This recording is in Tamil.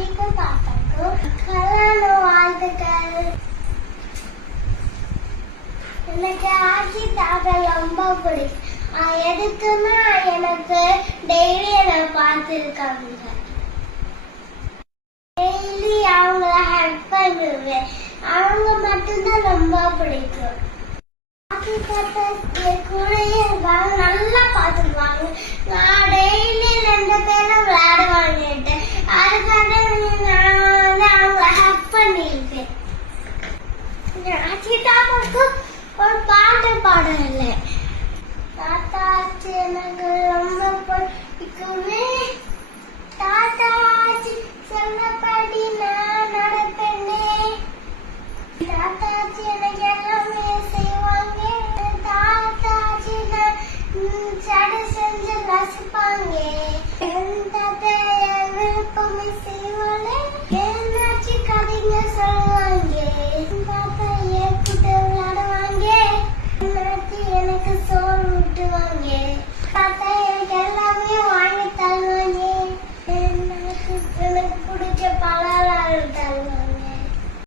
பாட்டிக்கும் தாத்தாக்கும் கல்யாண வாழ்த்துக்கள். எனக்கு ஆச்சி தாத்தா ரொம்ப பிடிக்கும். எதுக்குன்னா எனக்கு டெய்லி என்னை பார்த்துருக்காங்க. டெய்லி அவங்கள ஹெல்ப் பண்ணுவேன். அவங்க மட்டும்தான் ரொம்ப பிடிக்கும். ஆச்சி தாத்தா கூடயே இருப்பாங்க, நல்லா பார்த்துக்குவாங்க. நான் டெய்லி 2 பேரும் விளையாடுவாங்க.